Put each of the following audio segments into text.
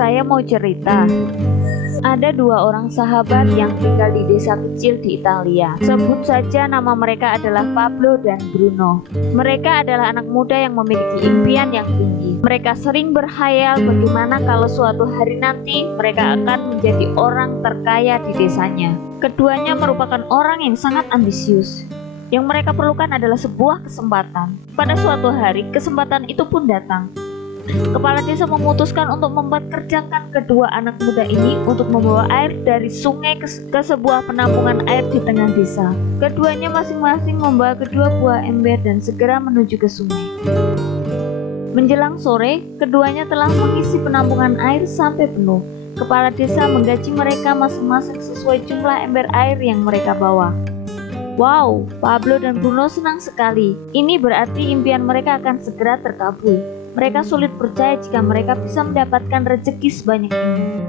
Saya mau cerita. Ada dua orang sahabat yang tinggal di desa kecil di Italia. Sebut saja nama mereka adalah Pablo dan Bruno. Mereka adalah anak muda yang memiliki impian yang tinggi. Mereka sering berkhayal bagaimana kalau suatu hari nanti mereka akan menjadi orang terkaya di desanya. Keduanya merupakan orang yang sangat ambisius. Yang mereka perlukan adalah sebuah kesempatan. Pada suatu hari, kesempatan itu pun datang. Kepala desa memutuskan untuk mempekerjakan kedua anak muda ini untuk membawa air dari sungai ke sebuah penampungan air di tengah desa. Keduanya masing-masing membawa kedua buah ember dan segera menuju ke sungai. Menjelang sore, keduanya telah mengisi penampungan air sampai penuh. Kepala desa menggaji mereka masing-masing sesuai jumlah ember air yang mereka bawa. Wow, Pablo dan Bruno senang sekali. Ini berarti impian mereka akan segera terkabul. Mereka sulit percaya jika mereka bisa mendapatkan rezeki sebanyak ini.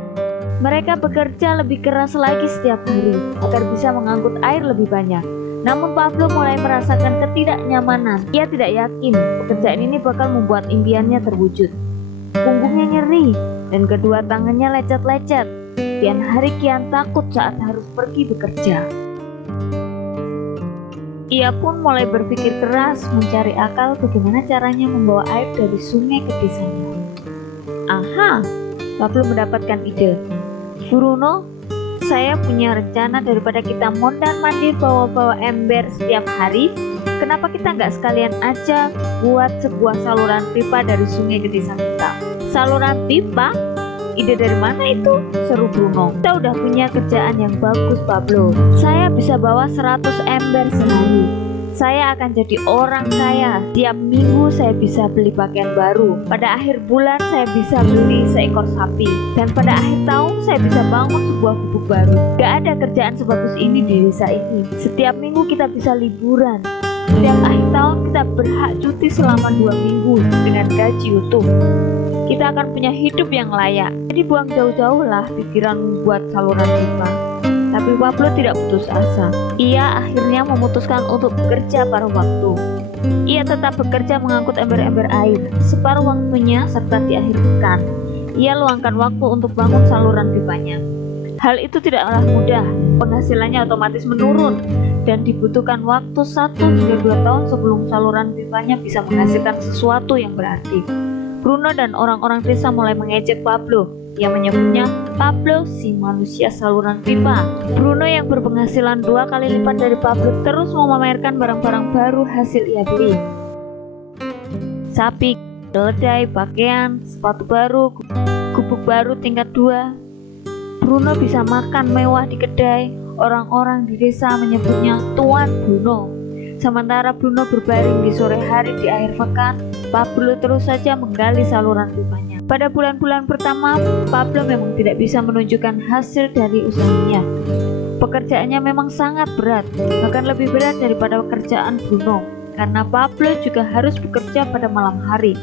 Mereka bekerja lebih keras lagi setiap hari agar bisa mengangkut air lebih banyak. Namun Pablo mulai merasakan ketidaknyamanan. Ia tidak yakin pekerjaan ini bakal membuat impiannya terwujud. Punggungnya nyeri dan kedua tangannya lecet-lecet. Kian hari kian takut saat harus pergi bekerja. Ia pun mulai berpikir keras mencari akal bagaimana caranya membawa air dari sungai ke desanya. Aha, Pablo mendapatkan ide. Bruno, saya punya rencana daripada kita mondar-mandir bawa-bawa ember setiap hari. Kenapa kita nggak sekalian aja buat sebuah saluran pipa dari sungai ke desa kita? Saluran pipa? Ide dari mana itu? Seru Bruno. Kita udah punya kerjaan yang bagus, Pablo. Saya bisa bawa 100 ember sehari. Saya akan jadi orang kaya. Tiap minggu saya bisa beli pakaian baru. Pada akhir bulan saya bisa beli seekor sapi. Dan pada akhir tahun saya bisa bangun sebuah gubuk baru. Gak ada kerjaan sebagus ini di desa ini. Setiap minggu kita bisa liburan. Setiap akhir tahun kita berhak cuti selama 2 minggu dengan gaji utuh. Kita akan punya hidup yang layak. Jadi buang jauh-jauh lah pikiran membuat saluran pipa. Tapi Pablo tidak putus asa. Ia akhirnya memutuskan untuk bekerja paruh waktu. Ia tetap bekerja mengangkut ember-ember air separuh waktunya serta di akhir pekan. Ia luangkan waktu untuk bangun saluran pipanya. Hal itu tidaklah mudah. Penghasilannya otomatis menurun dan dibutuhkan waktu 1 hingga 2 tahun sebelum saluran pipanya bisa menghasilkan sesuatu yang berarti. Bruno dan orang-orang desa mulai mengejek Pablo. Ia menyebutnya Pablo si manusia saluran pipa. Bruno yang berpenghasilan 2 kali lipat dari Pablo terus memamerkan barang-barang baru hasil ia beli. Sapi, keledai, pakaian, sepatu baru, gubuk baru tingkat 2. Bruno bisa makan mewah di kedai. Orang-orang di desa menyebutnya Tuan Bruno. Sementara Bruno berbaring di sore hari di akhir pekan, Pablo terus saja menggali saluran pipanya. Pada bulan-bulan pertama, Pablo memang tidak bisa menunjukkan hasil dari usahanya. Pekerjaannya memang sangat berat, bahkan lebih berat daripada pekerjaan Bruno, karena Pablo juga harus bekerja pada malam hari.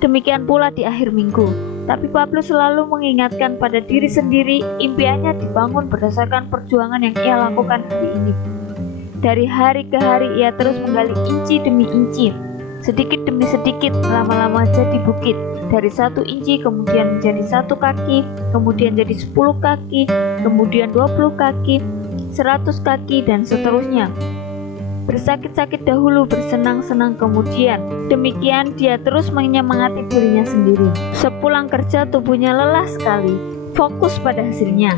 Demikian pula di akhir minggu. Tapi Pablo selalu mengingatkan pada diri sendiri, impiannya dibangun berdasarkan perjuangan yang ia lakukan hari ini. Dari hari ke hari ia terus menggali inci demi inci. Sedikit demi sedikit, lama-lama jadi bukit. Dari 1 inci kemudian menjadi 1 kaki, kemudian jadi 10 kaki, kemudian 20 kaki, 100 kaki, dan seterusnya. Bersakit-sakit dahulu, bersenang-senang kemudian. Demikian dia terus menyemangati dirinya sendiri. Sepulang kerja tubuhnya lelah sekali, fokus pada hasilnya.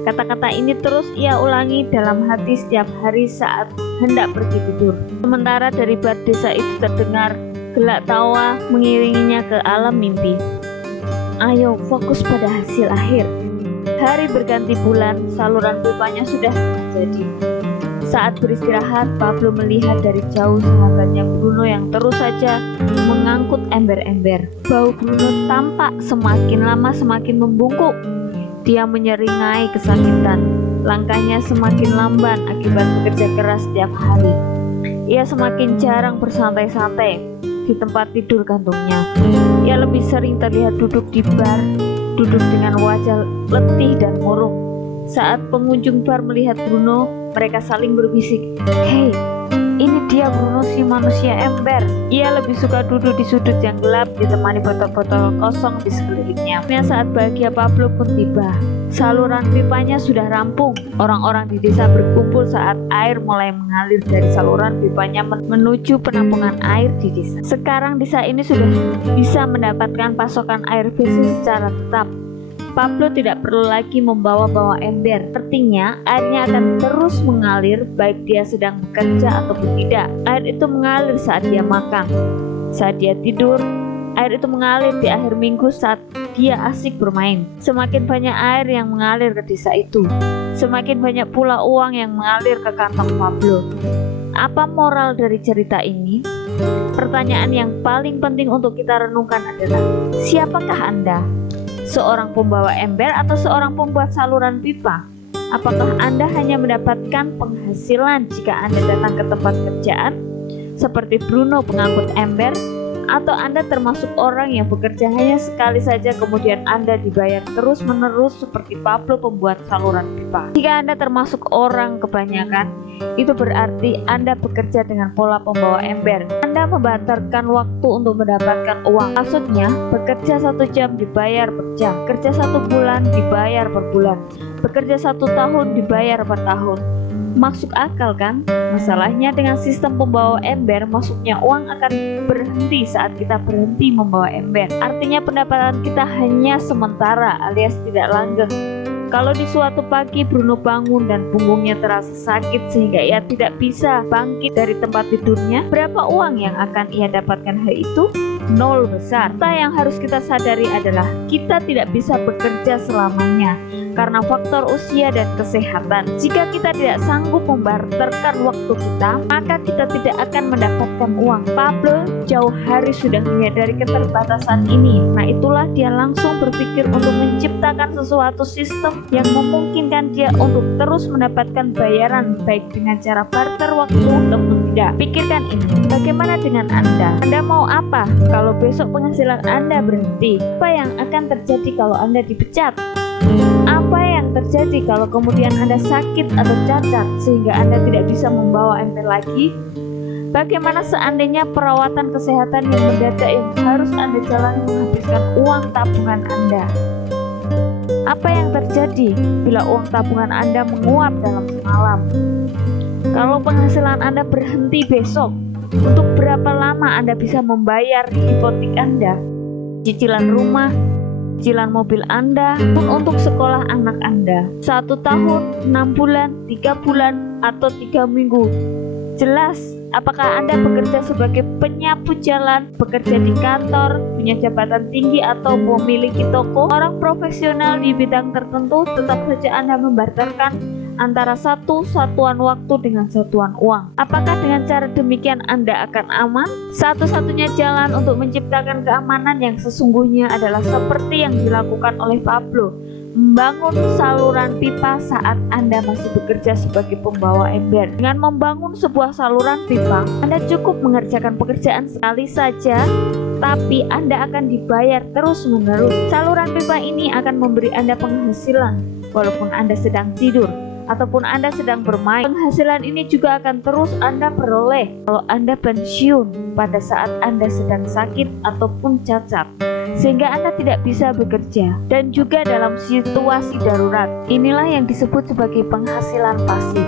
Kata-kata ini terus ia ulangi dalam hati setiap hari saat hendak pergi tidur. Sementara dari bar desa itu terdengar gelak tawa mengiringinya ke alam mimpi. Ayo fokus pada hasil akhir. Hari berganti bulan, saluran pipanya sudah jadi. Saat beristirahat, Pablo melihat dari jauh sahabatnya Bruno yang terus saja mengangkut ember-ember. Bau Bruno tampak semakin lama semakin membungkuk. Dia menyeringai kesakitan. Langkahnya semakin lamban akibat bekerja keras setiap hari. Ia semakin jarang bersantai-santai di tempat tidur gantungnya. Ia lebih sering terlihat duduk di bar, duduk dengan wajah letih dan murung. Saat pengunjung bar melihat Bruno, mereka saling berbisik, "Hei, Ini dia Bruno, si manusia ember. Ia lebih suka duduk di sudut yang gelap ditemani botol-botol kosong di sekelilingnya. Saat bahagia Pablo pun tiba. Saluran pipanya sudah rampung. Orang-orang di desa berkumpul saat air mulai mengalir dari saluran pipanya menuju penampungan air di desa. Sekarang desa ini sudah bisa mendapatkan pasokan air bersih secara tetap. Pablo tidak perlu lagi membawa-bawa ember. Artinya, airnya akan terus mengalir baik dia sedang bekerja ataupun tidak. Air itu mengalir saat dia makan, saat dia tidur. Air itu mengalir di akhir minggu saat dia asik bermain. Semakin banyak air yang mengalir ke desa itu, semakin banyak pula uang yang mengalir ke kantong Pablo. Apa moral dari cerita ini? Pertanyaan yang paling penting untuk kita renungkan adalah, siapakah Anda? Seorang pembawa ember atau seorang pembuat saluran pipa? Apakah Anda hanya mendapatkan penghasilan jika Anda datang ke tempat kerjaan, seperti Bruno pengangkut ember? Atau Anda termasuk orang yang bekerja hanya sekali saja kemudian Anda dibayar terus-menerus seperti Pablo pembuat saluran pipa? Jika Anda termasuk orang kebanyakan, itu berarti Anda bekerja dengan pola pembawa ember. Anda membantarkan waktu untuk mendapatkan uang. Maksudnya, bekerja 1 jam dibayar per jam, bekerja 1 bulan dibayar per bulan, bekerja 1 tahun dibayar per tahun. Masuk akal kan? Masalahnya dengan sistem pembawa ember, maksudnya uang akan berhenti saat kita berhenti membawa ember. Artinya pendapatan kita hanya sementara alias tidak langgeng. Kalau di suatu pagi Bruno bangun dan punggungnya terasa sakit sehingga ia tidak bisa bangkit dari tempat tidurnya, berapa uang yang akan ia dapatkan hari itu? 0 besar. Yang harus kita sadari adalah kita tidak bisa bekerja selamanya karena faktor usia dan kesehatan. Jika kita tidak sanggup membarterkan waktu kita, maka kita tidak akan mendapatkan uang. Pablo jauh hari sudah menyadari keterbatasan ini. Nah, itulah dia langsung berpikir untuk menciptakan sesuatu sistem yang memungkinkan dia untuk terus mendapatkan bayaran, baik dengan cara barter waktu ataupun tidak. Pikirkan ini, bagaimana dengan Anda? Anda mau apa kalau besok penghasilan Anda berhenti? Apa yang akan terjadi kalau Anda dipecat? Apa yang terjadi kalau kemudian Anda sakit atau cacat sehingga Anda tidak bisa membawa ember lagi? Bagaimana seandainya perawatan kesehatan yang mendadak yang harus Anda jalani menghabiskan uang tabungan Anda? Apa yang terjadi bila uang tabungan Anda menguap dalam semalam? Kalau penghasilan Anda berhenti besok, untuk berapa lama Anda bisa membayar hipotek Anda, cicilan rumah, cicilan mobil Anda, pun untuk sekolah anak Anda? 1 tahun, 6 bulan, 3 bulan, atau 3 minggu? Jelas, apakah Anda bekerja sebagai penyapu jalan, bekerja di kantor, punya jabatan tinggi, atau memiliki toko? Orang profesional di bidang tertentu tetap saja Anda membarterkan antara satu satuan waktu dengan satuan uang. Apakah dengan cara demikian Anda akan aman? Satu-satunya jalan untuk menciptakan keamanan yang sesungguhnya adalah seperti yang dilakukan oleh Pablo, membangun saluran pipa saat Anda masih bekerja sebagai pembawa ember. Dengan membangun sebuah saluran pipa, Anda cukup mengerjakan pekerjaan sekali saja, tapi Anda akan dibayar terus-menerus. Saluran pipa ini akan memberi Anda penghasilan walaupun Anda sedang tidur ataupun Anda sedang bermain. Penghasilan ini juga akan terus Anda peroleh kalau Anda pensiun pada saat Anda sedang sakit ataupun cacat, sehingga Anda tidak bisa bekerja, dan juga dalam situasi darurat. Inilah yang disebut sebagai penghasilan pasif.